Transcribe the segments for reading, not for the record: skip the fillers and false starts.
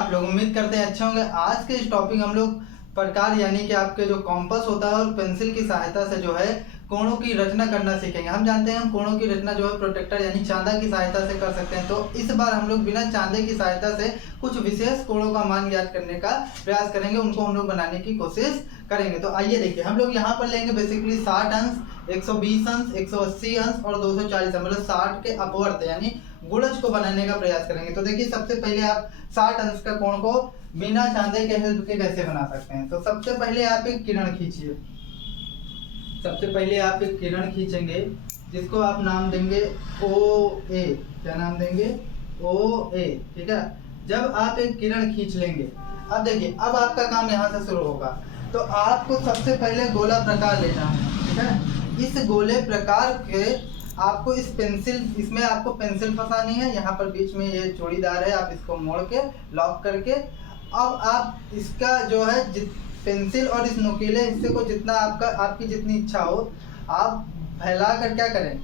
आप लोग? उम्मीद करते हैं अच्छे होंगे। आज के इस टॉपिक हम लोग प्रकार यानी कि आपके जो कॉम्पस होता है और पेंसिल की सहायता से जो है कोणों की रचना करना सीखेंगे। हम जानते हैं हम कोणों की रचना जो है प्रोटेक्टर यानी चांदा की सहायता से कर सकते हैं। तो इस बार हम लोग बिना चांदे की सहायता से कुछ विशेष कोणों का मान ज्ञात करने का प्रयास करेंगे, उनको हम लोग बनाने की कोशिश करेंगे। तो आइए देखिए, हम लोग यहाँ पर लेंगे बेसिकली 60 अंश, 120 अंश, 180 अंश और 240 अंश, मतलब 60 के अपवर्त यानी गुणज को बनाने का प्रयास करेंगे। तो देखिए, सबसे पहले आप 60 अंश का कोण को बिना चांदे के हेल्प के कैसे बना सकते हैं। तो सबसे पहले आप एक किरण खींचिए। सबसे पहले आप एक किरण खींचेंगे जिसको आप नाम देंगे OA। क्या नाम देंगे? OA। ठीक है। जब आप एक किरण खींच लेंगे, अब देखिए, अब आपका काम यहाँ से शुरू होगा। तो आपको सबसे पहले गोला प्रकार लेना है। ठीक है। इस गोले प्रकार के आपको इस पेंसिल, इसमें आपको पेंसिल फंसानी है। यहाँ पर बीच में ये चूड़ीदार है, आप इसको मोड़ के लॉक करके अब आप इसका जो है पेंसिल और इस नुकीले हिस्से को जितना आपकी जितनी इच्छा हो आप फैला कर क्या करें,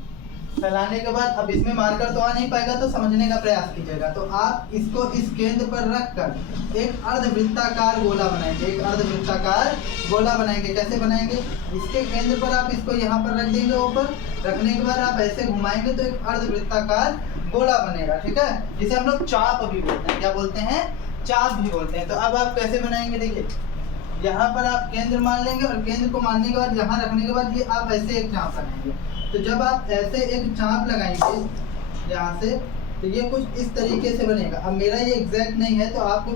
फैलाने के बाद अब इसमें मार्कर तो आ नहीं पाएगा, तो समझने का प्रयास कीजिएगा। तो आप इसको इस केंद्र पर रखकर एक अर्धवृत्ताकार गोला बनाएंगे। एक अर्धवृत्ताकार गोला बनाएंगे। कैसे बनाएंगे? इसके केंद्र पर आप इसको यहाँ पर रख देंगे। ऊपर रखने के बाद आप ऐसे घुमाएंगे तो एक अर्धवृत्ताकार गोला बनेगा। ठीक है, जिसे हम लोग चाप भी बोलते हैं। क्या बोलते हैं? चाप भी बोलते हैं। तो अब आप कैसे बनाएंगे? देखिए, यहाँ पर आप केंद्र मान लेंगे और केंद्र को मानने के बाद यहाँ रखने के बाद ये आप ऐसे एक चाप लगाएंगे। तो जब आप ऐसे एक चाप लगाएंगे यहाँ से, तो ये कुछ इस तरीके से बनेगा। अब मेरा ये एग्जैक्ट नहीं है, तो आपको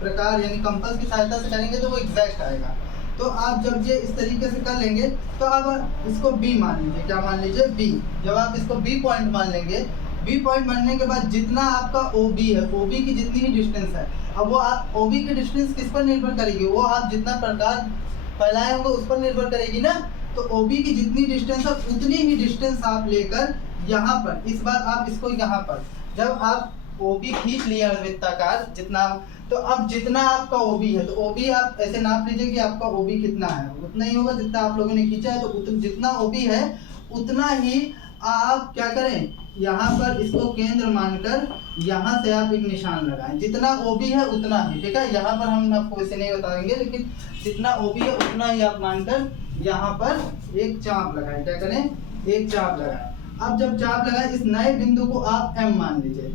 प्रकार यानी कंपास की सहायता से करेंगे तो वो एग्जैक्ट आएगा। तो आप जब ये इस तरीके से कर लेंगे तो अब इसको B मान लीजिए। क्या मान लीजिए? B। जब आप इसको B पॉइंट मान लेंगे, B पॉइंट मानने के बाद जितना आपका OB है, OB की जितनी भी डिस्टेंस है, अब वो आप OB की डिस्टेंस किस पर निर्भर करेगी? वो आप जितना प्रकार फैलाए होंगे उस पर निर्भर करेगी ना। तो OB की जितनी डिस्टेंस है उतनी ही डिस्टेंस आप लेकर यहाँ पर, इस बार आप इसको यहाँ पर, जब आप OB खींच लिया वृत्ताकार जितना, तो अब जितना आपका OB है, तो OB आप ऐसे नाप लीजिए कि आपका OB कितना है, उतना ही होगा जितना आप लोगों ने खींचा है। तो जितना OB है उतना ही आप क्या करें, यहाँ पर इसको केंद्र मानकर यहाँ से आप एक निशान लगाएं। जितना OB है उतना ही। ठीक है, यहाँ पर हम आपको वैसे नहीं बताएंगे, लेकिन जितना OB है उतना ही आप मानकर यहाँ पर एक चाप लगाएं। क्या करें? एक चाप लगाएं। अब जब चाप लगाएं, इस नए बिंदु को आप M मान लीजिए।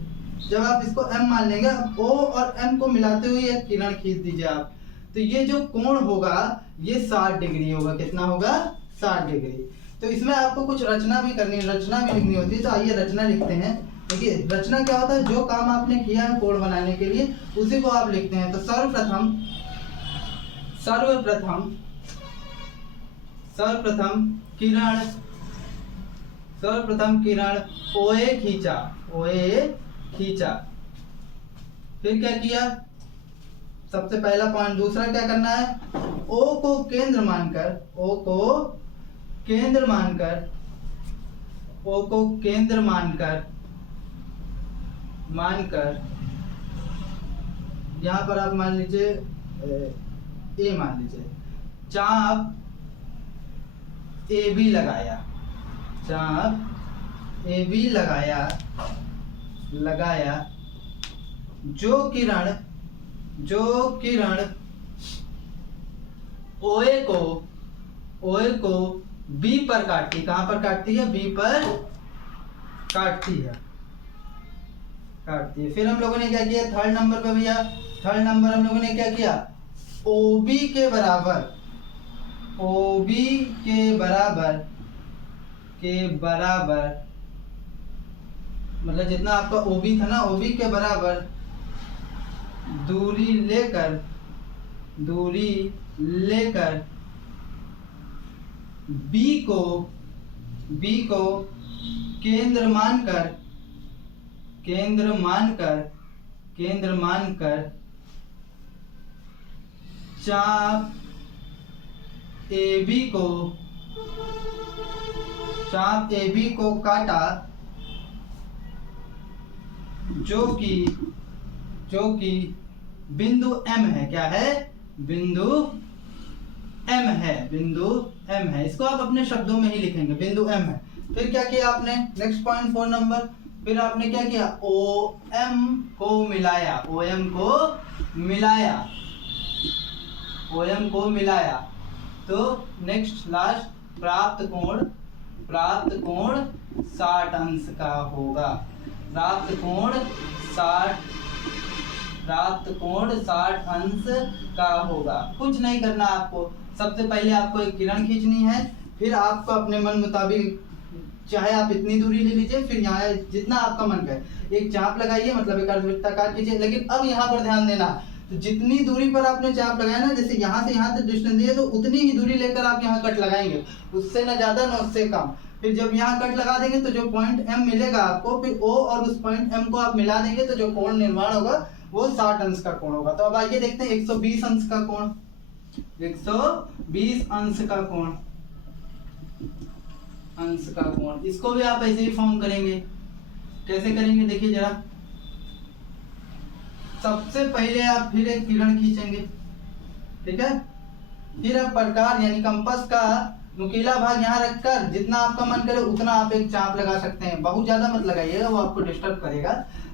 जब आप इसको M मान लेंगे, O और M को मिलाते हुए एक किरण खींच दीजिए आप। तो ये जो कोण होगा ये 60 डिग्री होगा। कितना होगा? 60 डिग्री। तो इसमें आपको कुछ रचना भी करनी, रचना भी लिखनी होती है। तो आइए रचना लिखते हैं। देखिए, रचना क्या होता है? जो काम आपने किया है कोण बनाने के लिए उसी को आप लिखते हैं। तो सर्वप्रथम किरण OA खींचा। फिर क्या किया? सबसे पहला पॉइंट। दूसरा क्या करना है? O को केंद्र मानकर यहाँ पर आप मान लीजिए A मान लीजिए। चाप AB लगाया। जो किरण OA को B पर काटती। कहाँ पर काटती है? B पर काटती है। फिर हम लोगों ने क्या किया? थर्ड नंबर पे भैया, थर्ड नंबर हम लोगों ने क्या किया? OB के बराबर मतलब जितना आपका OB था ना, OB के बराबर दूरी लेकर B को केंद्र मानकर चाप AB को काटा, जो कि बिंदु M है। क्या है? बिंदु M है। इसको आप अपने शब्दों में ही लिखेंगे, बिंदु M है। फिर क्या किया आपने? Next point 4 number. फिर आपने क्या किया, ओ एम को मिलाया, ओ एम को मिलाया, ओ एम को मिलाया, तो नेक्स्ट लास्ट प्राप्त कोण 60 अंश का होगा। प्राप्त कोण 60 अंश का होगा। कुछ नहीं करना आपको, सबसे पहले आपको एक किरण खींचनी है, फिर आपको अपने मन मुताबिक चाहे आप इतनी दूरी ले लीजिए, फिर यहाँ जितना आपका मन करे एक चाप लगाइए, मतलब एक अर्धवृत्ताकार कीजिए। लेकिन अब यहाँ पर ध्यान देना, तो जितनी दूरी पर आपने चाप लगाया ना, जैसे यहाँ से यहाँ तक डिस्टेंस दिए, तो उतनी ही दूरी लेकर आप यहाँ कट लगाएंगे, उससे ना ज्यादा ना उससे कम। फिर जब यहाँ कट लगा देंगे तो जो पॉइंट एम मिलेगा आपको, फिर ओ और उस पॉइंट एम को आप मिला देंगे, तो जो कोण निर्माण होगा वो 60 अंश का कोण होगा। तो अब आइए देखते हैं 120 अंश का कोण, 120 अंश का कोण, अंश का कोण, इसको भी आप ऐसे ही फॉर्म करेंगे। कैसे करेंगे देखिए जरा, सबसे पहले आप फिर एक किरण खींचेंगे, ठीक है, फिर आप प्रकार यानी कंपास का नुकीला भाग यहाँ रखकर जितना आपका मन करे उतना आप एक चाप लगा सकते हैं, बहुत ज्यादा मत लगाइएगा, वो आपको डिस्टर्ब करेगा।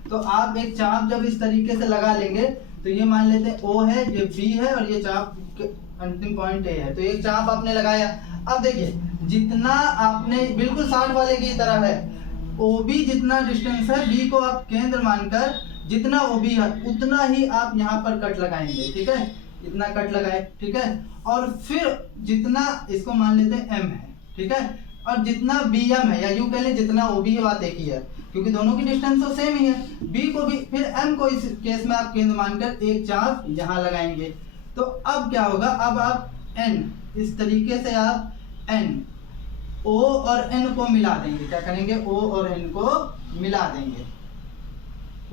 तो आप एक चाप जब इस तरीके से लगा लेंगे, तो ये मान लेते हैं O है, ये B है, और ये चाप अंतिम पॉइंट A है, तो एक चाप आपने लगाया। अब देखिए जितना आपने बिल्कुल 60 वाले की तरह है, OB जितना डिस्टेंस है, B को आप केंद्र मानकर जितना OB है उतना ही आप यहाँ पर कट लगाएंगे, ठीक है, इतना कट लगाए, ठीक है, और फिर जितना इसको मान लेते हैं M है, ठीक है, और जितना BM है, या यूं कह लें जितना OB है बात एक ही है, क्योंकि दोनों की डिस्टेंस तो सेम ही है। B को भी, फिर M को इस केस में आप केंद्र मानकर एक चाप यहाँ लगाएंगे। तो अब क्या होगा, अब आप N इस तरीके से आप N O और N को मिला देंगे। क्या करेंगे, O और N को मिला देंगे,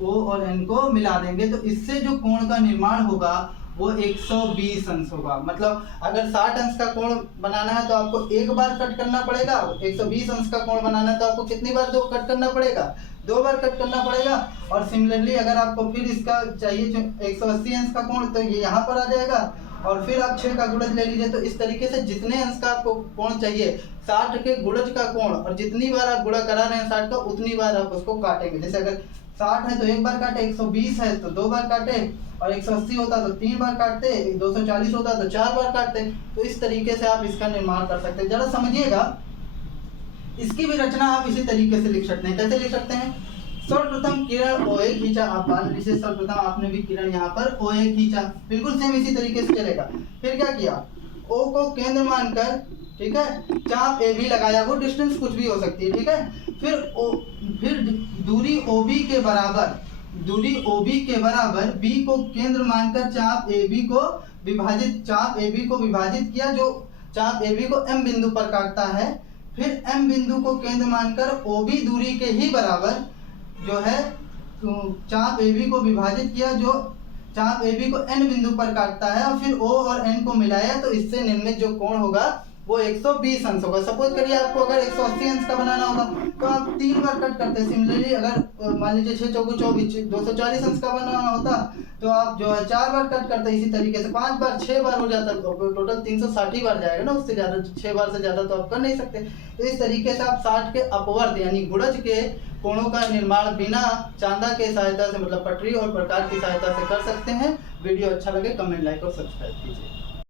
O और N को मिला देंगे, तो इससे जो कोण का निर्माण होगा वो 120 अंश होगा। मतलब अगर 60 अंश का कोण बनाना है तो आपको एक बार कट करना पड़ेगा, 120 अंश का कोण बनाना है तो आपको कितनी बार दो कट करना पड़ेगा, 2 बार कट करना पड़ेगा। और सिमिलरली अगर आपको फिर इसका चाहिए 180 अंश का कोण, तो ये यहाँ पर आ जाएगा, और फिर आप 6 का गुणज ले लीजिए। तो इस तरीके से जितने अंश का आपको कोण चाहिए, 60 के गुणज का कोण, और जितनी बार आप गुणा करा रहे हैं 60 का, उतनी बार आप उसको काटेंगे। जैसे अगर 60 है तो एक बार काटे, 120 है तो 2 बार काटे, और 180 होता तो 3 बार काटते, 240 होता तो 4 बार काटते। तो इस तरीके से आप इसका निर्माण कर सकते हैं। जरा समझिएगा, इसकी भी रचना आप इसी तरीके से लिख सकते हैं। कैसे लिख सकते हैं, सर्वप्रथम किरण OA खींचा, आप मान लीजिए सर्वप्रथम आपने भी किरण यहाँ पर OA खींचा, बिल्कुल सेम इसी तरीके से चलेगा। फिर क्या किया, O को केंद्र मानकर, ठीक है, चाप AB लगाया, वो डिस्टेंस कुछ भी हो सकती है, ठीक है। फिर दूरी OB के बराबर, दूरी OB के बराबर B को केंद्र मानकर चाप AB को विभाजित किया, जो चाप AB को M बिंदु पर काटता है। फिर M बिंदु को केंद्र मानकर OB दूरी के ही बराबर जो है चाप AB को विभाजित किया, जो चाप AB को N बिंदु पर काटता है, और फिर O और N को मिलाया, तो इससे निर्मित जो कोण होगा वो 120 अंश होगा। सपोज करिए आपको अगर 180 अंश का बनाना होगा तो आप 3 बार कट करते हैं। सिमिलरली अगर मान लीजिए 6 चौको 24, 240 अंश का बनाना होता तो आप जो है 4 बार कट करते हैं। इसी तरीके से 5 बार 6 बार हो जाता, टोटल 360 बार जाएगा ना, उससे ज़्यादा 6 बार से ज़्यादा तो आप कर नहीं सकते। तो इस तरीके से आप 60 के अपवर्त यानी गुणज के कोणों का निर्माण बिना चांदा के सहायता से, मतलब पटरी और प्रकार की सहायता से कर सकते हैं। वीडियो अच्छा लगे कमेंट, लाइक और सब्सक्राइब कीजिए।